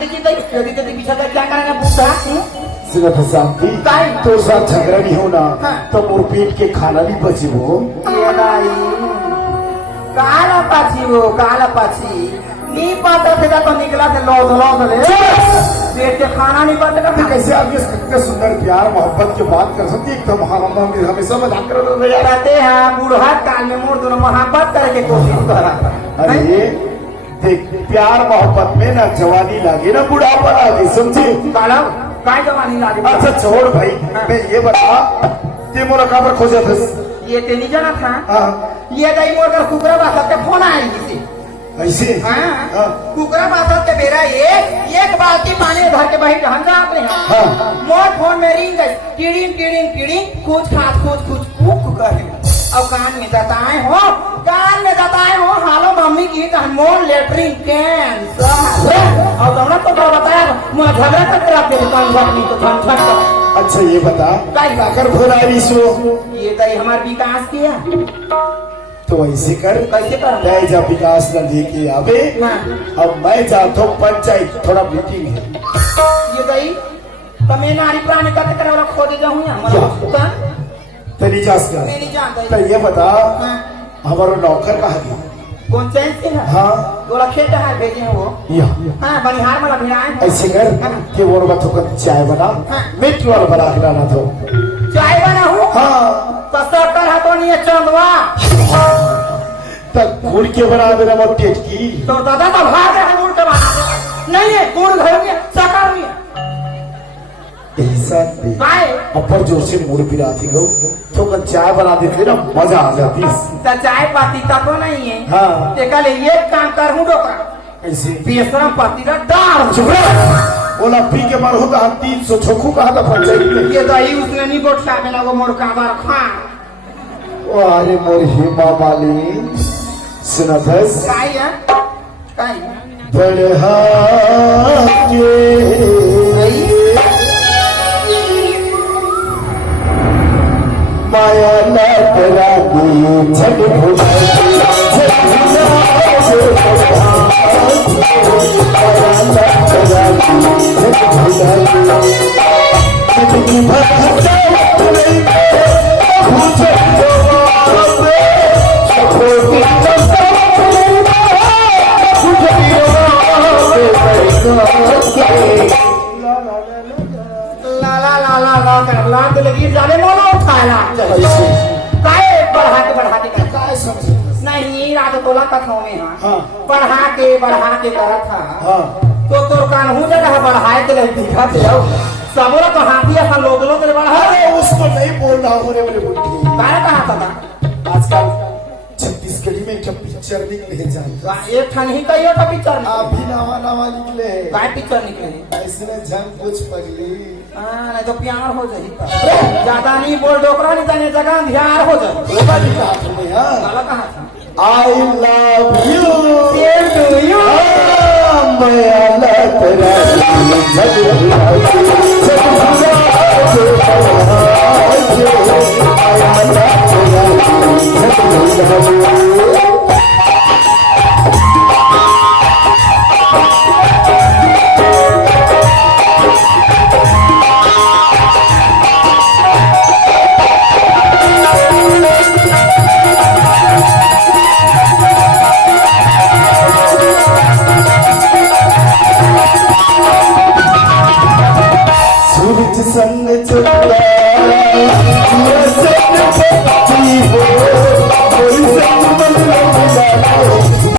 देखिए तो यदि तो पीछे का क्या करेंगे पूछा सिर्फ शांति तो साथ झगड़ा नहीं होना तो मोर पेट के खाना भी बची वो ये भाई काला पाची नहीं पाता थे तो निकला थे लौट ले पेट के खाना नहीं पाता था कैसे आप ये इतने सुंदर प्यार मोहब्बत की बात कर सकती एकदम हमेशा मजाक कर रहे कहते हैं बूढ़ा काल में मोर दोनों मोहब्बत करने की कोशिश करा। अरे देख प्यार मोहब्बत में ना जवानी लागे ना बुढ़ापा लागे समझे काला काय जवानी लागे। अच्छा छोड़ भाई मैं ये बता कि मोरा कहाँ पर खोजा था ये ते नहीं जाना था ये गई मोर का कुकरा बात के फोन आया इसे ऐसे कुकरा बात के बेरा एक बाल्टी पानी भर के बही ढंग रात में मोर फोन में रिंग गई कीड़िंग कीड़िंग कीड़िंग कुछ कुक करे और कान में बताए हो हालो मम्मी की तो मोर लेटरिन कैंसर और तुमने तो बताया मैं झगड़ा करते रहते दुकान तो झंझट। अच्छा ये बता कर भोलाई सो ये तो हमारे विकास किया तो ऐसे कर कैसे कर मैं जब विकास न लेके आवे अब मैं जाता हूँ पंचायत थोड़ा मीटिंग है ये गई तो मैं नारी प्राणी करते करे वाला खोदे जाऊँ तेरी जास का तो ये बता हमारा नौकर कहाँ गया कौन चैन से है हाँ थोड़ा खेत है भेजे हैं वो हाँ बनिहार वाला भिड़ाए ऐसे कर कि वो बच्चों को चाय बना मिर्च वाला बना के लाना तो चाय बना हूँ हाँ तो सत्तर हाथों नहीं है चंदवा तक गुड़ के बना देना मत टेटकी तो दादा तो भाग रहे गुड़ के बना नहीं है गुड़ घर में सका हुई है ऐसा अपर जोर से मूड पिला थी गो तो चाय बना देते ना मजा आ जाती तो चाय पाती का तो नहीं है हाँ ते कल ये काम कर हूँ डोका ऐसे बेसरम पाती का डाल बोला पी के मर होता 300 छोखू कहा था पंचायत में ये तो ही उसने नहीं गोठा में लगो मोर का बार खा अरे मोर हेमा मालिनी सुना बस काई है बढ़ा के माया ना तेरा छठ लगी जाने मोनो उठाया बढ़ा के नहीं रात तोला कथाओं में बढ़ा के करा था तो तोर कानहू जगह बढ़ाए के लिए दिखा थे सबों तो हाथी ऐसा लोग बढ़ा उसको नहीं बोल रहा होने वाले बुढ़ी कहा था आजकल छत्तीसगढ़ी में एक पिक्चर निकले जाता एक ठन ही कई का पिक्चर अभी नवा निकले काय पिक्चर निकले ऐसे जंग कुछ पगली नहीं तो प्यार हो जाए ज्यादा नहीं बोल डोकरा नहीं जाने जगह ध्यान हो जाए कहा था I love you same to you संग चुका